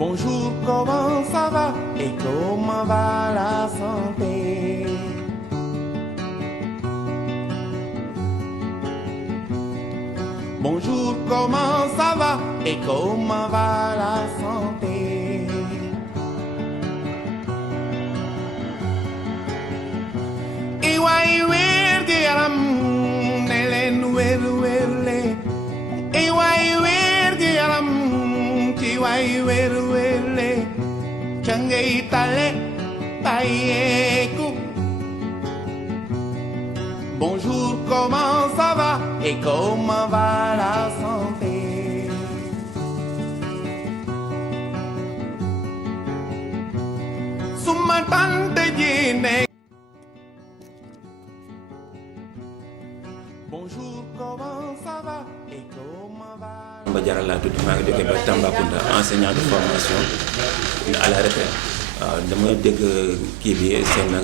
Bonjour, comment ça va et comment va la santé? Bonjour, comment ça va et comment va la santé? Iwai wergi yaram nelen werwele. Iwai wergi yaram tiwai werwele. Changai tale payeku. Bonjour, comment ça va et comment va la santé? Suma tante jine. Bonjour, comment ça va et comment va? Tamba Diarra laa tudd maa ngi jógee ba Tambacounda enseignant de formation à la retraite. Dama dégg kii bi seen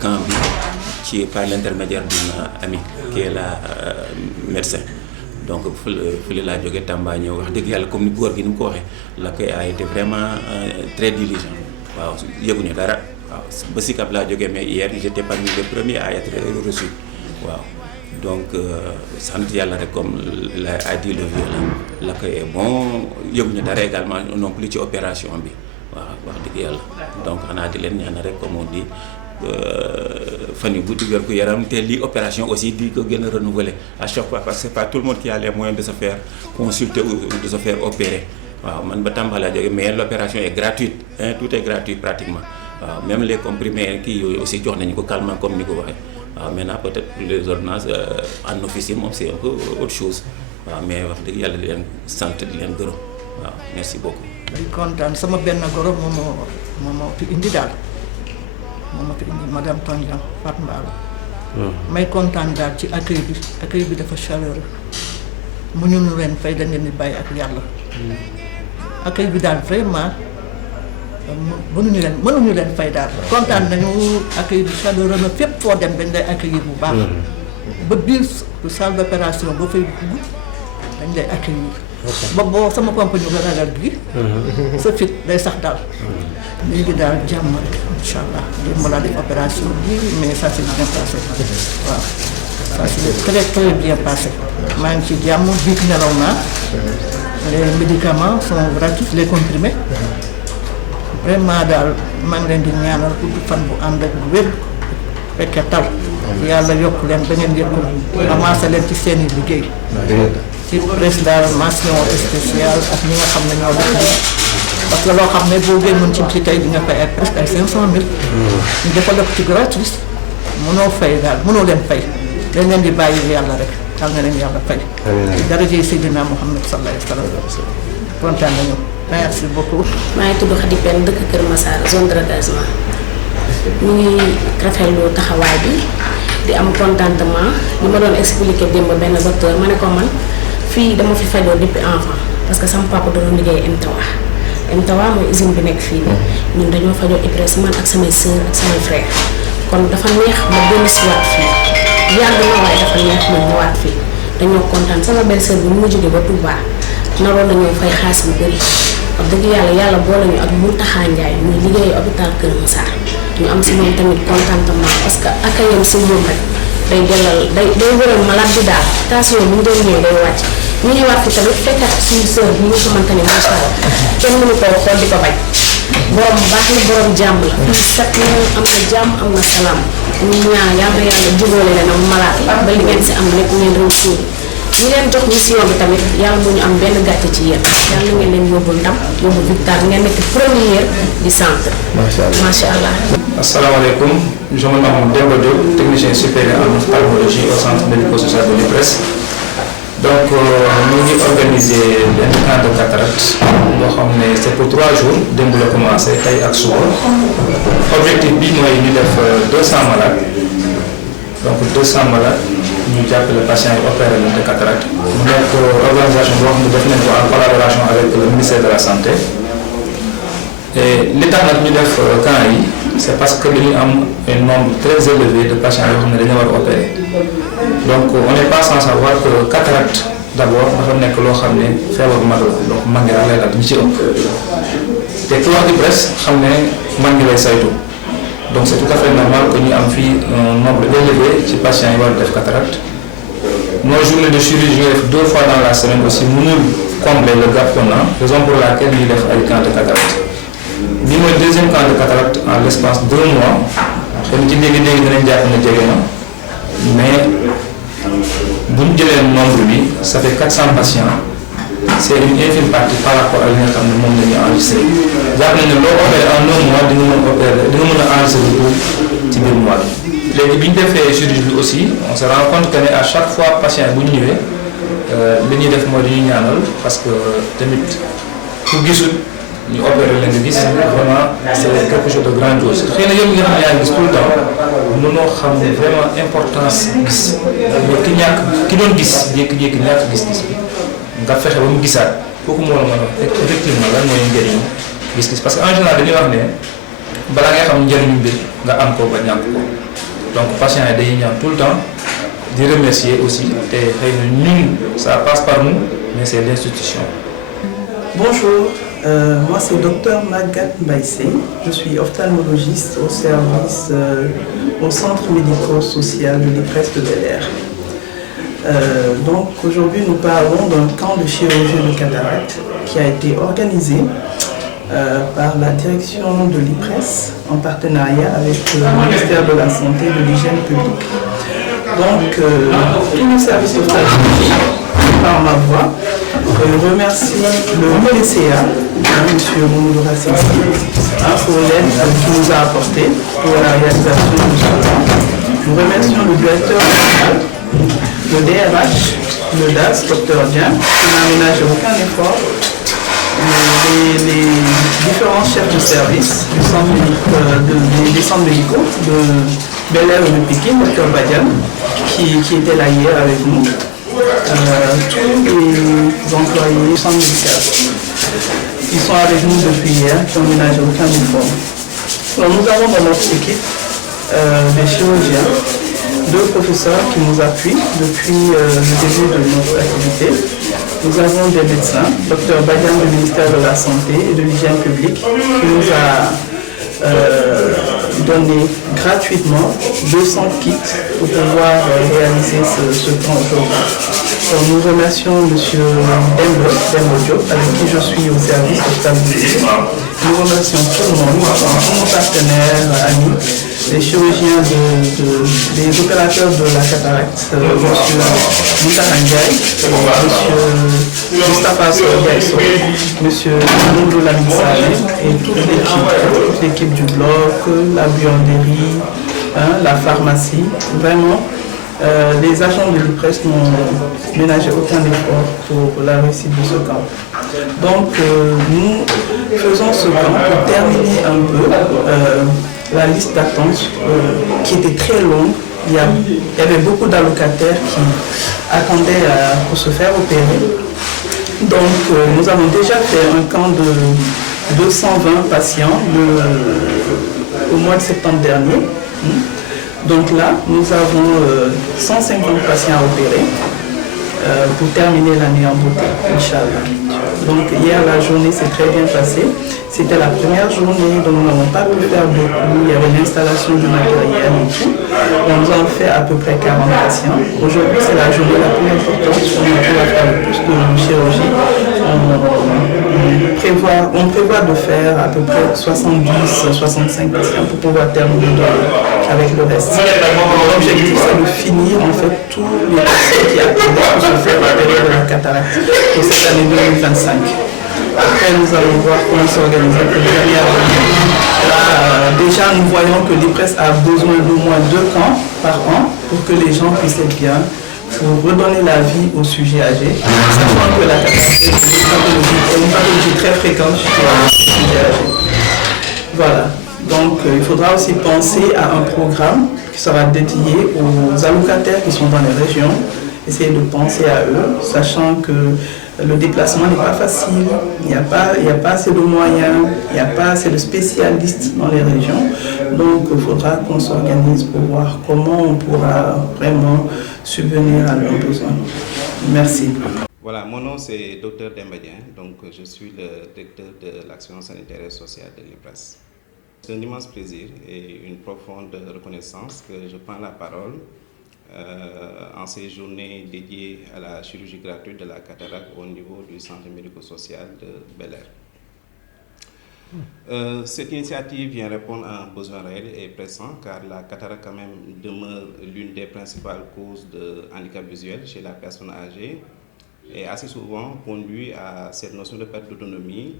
camp bi ci par l'intermédiaire d'une amie qui est la médecin donc fële laa jógee Tamba ñëw wax dëgg yàlla comme ni góor gi ni mu ko waxee l'accueil a été vraiment très diligent waaw yëguñu dara waaw ba Sicap laa jógee mais hier j'étais parmi les premiers à être reçu waaw donc sant yàlla rek comme a dit le vieux là l'accueil est bon yëguñu dara également non plus ci opération bi waaw wax dëgg yàlla donc xanaa di leen ñaan rek comme on dit fan yu guddi wér gu yaram te lii opération aussi di ko gën a renouveler à chaque fois parce que c'est pas tout le monde qui a les moyens de se faire consulter ou de se faire opérer waaw man ba Tamba laa jógee mais l'opération est gratuite hein, tout est gratuit pratiquement waaw même les comprimés kii yooyu aussi jox nañu ko calmant comme ni ko waxee waaw maintenant peut-être les ordonnances en office moom c'est un peu autre chose waaw mais wax dëgg yàlla di leen sant di leen gërëm waaw merci beaucoup. di kontaan sama benn goro moo fi indi daal moo fi indi madame Tondian Fatou Mballo may kontaan daal ci accueil bi dafa chaleureux mu ñu leen fay dañ leen di bàyyi ak yàlla accueil bi daal vraiment mënuñu leen fay daal kontaan nañu accueil bi chaleureux na fépp foo dem dañ lay accueillir bu baax ba biir salle d'opération boo fay dugg dañ lay accueillir ba boo sama compagnie ba ragal bi sa fit day sax daal léegi daal jàmm rek incha allah démb laa def opération bi mais ça s'est bien passé waaw ça s'est très très bien passé maa ngi ci jàmm biig nelaw naa les médicaments sont gratuits les comprimés vraiment daal maa ngi leen di ñaanal gudd fan bu ànd ak wér fekke tal yàlla yokk leen ba ngeen yëpp amassé leen ci seen i liggéey ci presse daal mention spéciale ak ñi nga xam ne ñoo def lii parce que loo xam ne boo génnoon ci tey di nga fay ay presque ay 500 000 ñu defal ko ci gratuit mënoo fay daal mënoo leen fay dañ leen di bàyyi yàlla rek yal na leen yàlla fay darajey Seydina Mouhamed sallallahu alayhi wa sallam kontaan nañu merci beaucoup. maa ngi tudd Khady Pène dëkk Kër Massar zone de recasement ñu ngi rafetlu taxawaay bi di am contentement li ma doon expliquer démb benn docteur ma ne ko man fii dama fi fajoo depuis enfant parce que sama papa da doon liggéey MTAWA mooy usine bi nekk fii nii ñun dañoo fajoo IPRES man ak samay sœur ak samay frère kon dafa neex ma dellu si waat fii yàgg na waaye dafa neex ma ñëwaat fii dañoo kontaan sama belle sœur bi mu jógee ba Touba naroon nañoo fay xaalis bu bëri wax dëgg yàlla boole ñu ak Mountakha Ndiaye muy liggéey hôpital Kër Massar ñu am si moom tamit contentement parce que accueil si moom rek day wëral malade bi daal tension bi ñu doon ñëwee day wàcc ñu ñëwaat fi tamit fekkaat suñu sœur bi nga xamante ne macha allah kenn mënu koo xool di ko bañ borom baax la borom jàmm la fii set na am na jàmm am na salaam ñu ñaan yàlla jubóole leen ak malade ba li ngeen si am lépp ngeen réussir ñi leen jox mission bi tamit yàlla bu ñu am benn gàcce ci yéen yàlla ngeen leen yóbbul ndam yóbbu victoire ngeen nekk première du centre. macha allah. asalaamaaleykum je me nomme Demba Diop technicien supérieur en ophtalmologie au centre médico-social de l'IPRES donc ñu ngi organiser benn camp de cataracte boo xam ne c'est pour 3 jours démb la commencé tey ak suba objectif bi mooy ñu def 200 malades donc 200 malades. ñu jàppale patients yi opéré leen de cataracte mu nekk organisation boo xam ne def nañ ko en collaboration avec le ministère de la santé et li tax nag ñu def camp yi c'est parce que dañu am un nombre très élevé de patients yoo xam ne dañu war a opérer donc on n'est pas sans savoir que cataracte d'abord dafa nekk loo xam ne feebar mag la donc mag ngi rek lay daal ñu ci ëpp te ku wax IPRES xam ne mag ngi lay saytu donc c'est tout à fait normal que ñu am fii un nombre élevé ci patients yi war a def cataracte. Nos journées de chirurgie ñu def 2 fois dans la semaine aussi mënul combler le gap qu'on a, raison pour laquelle ñu def ay camp de cataracte. Bi mooy deuxième camp de cataracte en l'espace de 2 mois xëy na ci dégg-dégg dinañ jàpp ne jege na mais bu ñu jëlee nombre bi ça fait 400 patients c'est une infime partie par rapport à li nga xam ne moom la ñu enregistré jàpp nañ ne loo opéré en 1 mois di nga mën a opéré di nga mën a enregistré tout ci biir mois bi. léegi bi ñu defee chirurgie bi aussi on se rend compte que ne à chaque fois patient bu ñu ñëwee li ñuy def mooy dañuy ñaanal parce que tamit ku gisul ñu opéré la nga gis vraiment c'est quelque chose de grandiose xëy na yow mi nga xam ne yaa ngi gis tout le temps mënoo xam vraiment importance gis mais ki ñàkk ki doon gis jékki-jékki ñàkk gis-gis bi nga fexe ba mu gisaat kooku moo la mën a effectivement lan mooy njëriñu gis-gis parce que en général dañuy wax ne balaa ngay xam njëriñu mbir nga am ko ba ñàkk ko donc patient yi dañuy ñaan tout le temps di remercier aussi te xëy na ñun ça passe par nous mais c'est l'institution. Bonjour, moi c'est Dr Magat Mbaïsé, je suis ophtalmologiste au service au centre médico-social de l'IPRES de Bel-Air. Donc aujourd'hui nous parlons d'un camp de chirurgie de cataracte qui a été organisé par la direction de l'IPRES en partenariat avec le ministère de la Santé et de l'Hygiène publique. Donc tout le service ophtalmologique par ma voix remercie le PCA, M. Moumoudou Rassissi, pour l'aide qu'il nous a apportée pour la réalisation de ce plan. Nous remercions le directeur général, le DRH, le DAS, Dr Dian, qui n'a ménagé aucun effort, les différents chefs de service du centre des centres médicaux de Bel-Air et de Pékin, Dr Badian, qui était là hier avec nous. Tous les employés du centre médical qui sont avec nous depuis hier, qui n'ont ménagé aucun effort. Alors, nous avons dans notre équipe des chirurgiens, 2 professeurs qui nous appuient depuis le début de notre activité. Nous avons des médecins, Dr Badian du ministère de la Santé et de l'Hygiène publique, qui nous a donné gratuitement 200 kits pour pouvoir réaliser ce plan aujourd'hui. Nous remercions M. Dembo Diop, avec qui je suis au service ophtalmologique. Nous remercions tout le monde, tous nos partenaires, amis, les chirurgiens, les opérateurs de la cataracte, M. Moussa Ndiaye, M. Mustafa Soyesso, M. Moundou Lamissane et toute l'équipe du bloc, la buanderie, la pharmacie. Vraiment, les agents de l'IPRES n'ont ménagé aucun effort pour la réussite de ce camp. Donc, nous faisons ce camp pour terminer un peu la liste d'attente qui était très longue. Il y avait beaucoup d'allocataires qui attendaient pour se faire opérer. Donc, nous avons déjà fait un camp de 220 patients au mois de septembre dernier. Donc là, nous avons 150 patients à opérer pour terminer l'année en beauté, Inch'Allah. Donc hier, la journée s'est très bien passée. C'était la première journée, donc nous n'avons pas pu faire beaucoup. Il y avait l'installation du matériel et tout. Donc nous avons fait à peu près 40 patients. Aujourd'hui, c'est la journée la plus importante. On va faire le plus de chirurgie. On prévoit de faire à peu près 70-65 patients pour pouvoir terminer avec le reste. L'objectif, c'est de finir en fait tous les patients qui attendaient pour se faire opérer de la cataracte pour cette année 2025. Après, nous allons voir comment s'organiser pour les années à venir. Déjà, nous voyons que l'IPRES a besoin d'au moins 2 camps par an pour que les gens puissent être bien, pour redonner la vie aux sujets âgés, sachant que la cataracte est une pathologie très fréquente chez les sujets âgés. Voilà. Donc, il faudra aussi penser à un programme qui sera dédié aux allocataires qui sont dans les régions, essayer de penser à eux, sachant que le déplacement n'est pas facile, il n'y a pas assez de moyens, il n'y a pas assez de spécialistes dans les régions. Donc il faudra qu'on s'organise pour voir comment on pourra vraiment subvenir à leurs besoins. Merci. Voilà, mon nom c'est Dr Demba Dieng, donc je suis le directeur de l'action sanitaire et sociale de l'IPRES. C'est un immense plaisir et une profonde reconnaissance que je prends la parole en ces journées dédiées à la chirurgie gratuite de la cataracte au niveau du centre médico-social de Bel-Air. Cette initiative vient répondre à un besoin réel et pressant car la cataracte quand même demeure l'une des principales causes de handicap visuel chez la personne âgée et assez souvent conduit à cette notion de perte d'autonomie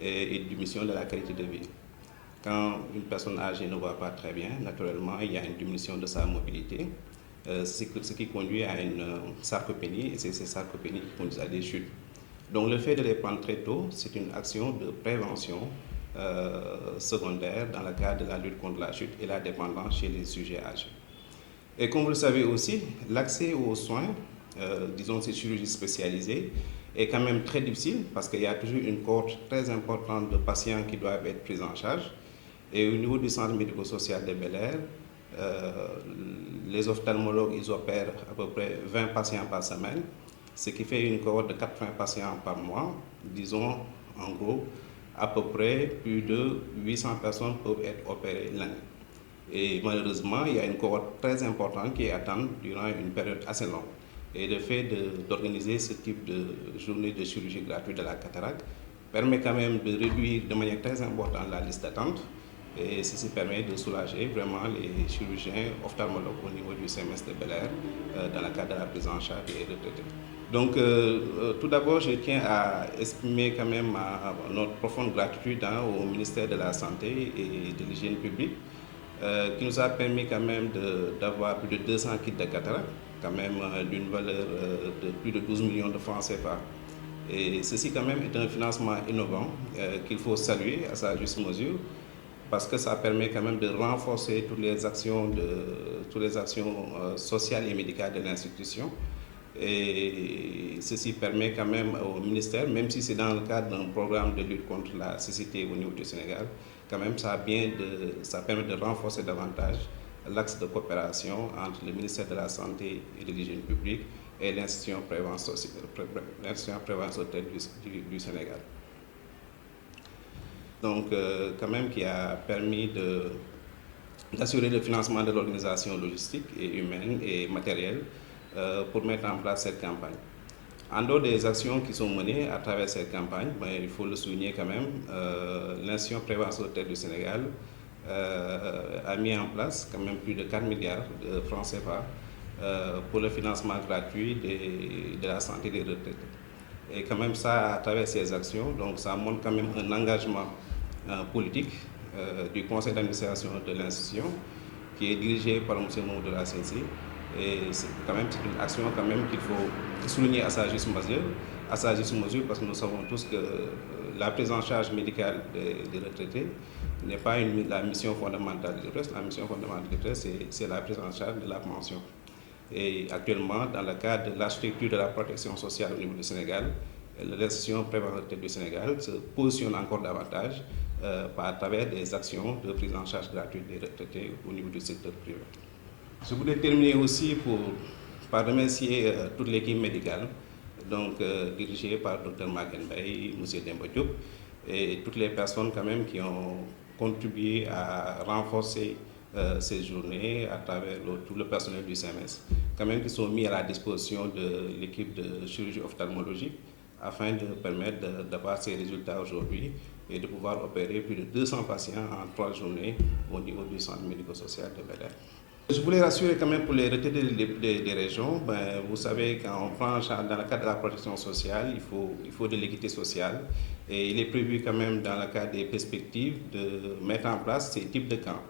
et de diminution de la qualité de vie. Quand une personne âgée ne voit pas très bien, naturellement, il y a une diminution de sa mobilité, ce qui conduit à une sarcopénie, et c'est ces sarcopénies qui conduisent à des chutes. Donc le fait de les prendre très tôt, c'est une action de prévention secondaire dans le cadre de la lutte contre la chute et la dépendance chez les sujets âgés. Et comme vous le savez aussi, l'accès aux soins, disons ces chirurgies spécialisées, est quand même très difficile parce qu'il y a toujours une cohorte très importante de patients qui doivent être pris en charge. Et au niveau du centre médico-social de Bel-Air, les ophtalmologues ils opèrent à peu près 20 patients par semaine, ce qui fait une cohorte de 80 patients par mois. Disons en gros, à peu près plus de 800 personnes peuvent être opérées l'année. Et malheureusement, il y a une cohorte très importante qui attend durant une période assez longue. Et le fait d'organiser ce type de journée de chirurgie gratuite de la cataracte permet quand même de réduire de manière très importante la liste d'attente. Et ceci permet de soulager vraiment les chirurgiens ophtalmologues au niveau du CMS de Bel-Air dans le cadre de la prise en charge des retraités. Donc tout d'abord, je tiens à exprimer quand même notre profonde gratitude au ministère de la Santé et de l'Hygiène publique qui nous a permis quand même d'avoir plus de 200 kits de cataracte, quand même d'une valeur de plus de 12 millions de francs CFA. Et ceci quand même est un financement innovant qu'il faut saluer à sa juste mesure, parce que ça permet quand même de renforcer toutes les actions sociales et médicales de l'institution. Et ceci permet quand même au ministère, même si c'est dans le cadre d'un programme de lutte contre la cécité au niveau du Sénégal, quand même ça permet de renforcer davantage l'axe de coopération entre le ministère de la Santé et de l'Hygiène publique et l'institution prévention du Sénégal. Donc, quand même, qui a permis d'assurer le financement de l'organisation logistique et humaine et matérielle pour mettre en place cette campagne. En dehors des actions qui sont menées à travers cette campagne, il faut le souligner quand même, l'institution prévention du Sénégal a mis en place quand même plus de 4 milliards de francs CFA pour le financement gratuit de la santé des retraités. Et quand même ça, à travers ces actions, donc ça montre quand même un engagement politique du conseil d'administration de l'institution qui est dirigé par M. Mamoudou Rassensi. Et c'est quand même une action quand même qu'il faut souligner à sa juste mesure, parce que nous savons tous que la prise en charge médicale des retraités n'est pas la mission fondamentale de l'IPRES. La mission fondamentale de l'IPRES, c'est la prise en charge de la pension. Et actuellement, dans le cadre de l'architecture de la protection sociale au niveau du Sénégal, l'institution préventive du Sénégal se positionne encore davantage à travers des actions de prise en charge gratuite des retraités au niveau du secteur privé. Je voulais terminer aussi par remercier toute l'équipe médicale, donc dirigée par Dr Maguène Mbaye, M. Demba Diop, et toutes les personnes quand même qui ont contribué à renforcer ces journées à travers tout le personnel du CMS, quand même qui sont mis à la disposition de l'équipe de chirurgie ophtalmologique afin de permettre d'avoir ces résultats aujourd'hui et de pouvoir opérer plus de 200 patients en 3 journées au niveau du centre médico-social de Bel-Air. Je voulais rassurer quand même pour les retraités des régions, vous savez, quand on prend dans le cadre de la protection sociale, il faut de l'équité sociale et il est prévu quand même dans le cadre des perspectives de mettre en place ces types de camps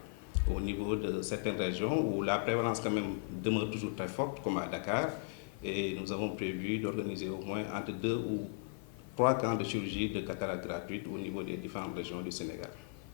au niveau de certaines régions où la prévalence quand même demeure toujours très forte, comme à Dakar, et nous avons prévu d'organiser au moins entre 2 ou 3 camps de chirurgie de cataracte gratuite au niveau des différentes régions du Sénégal.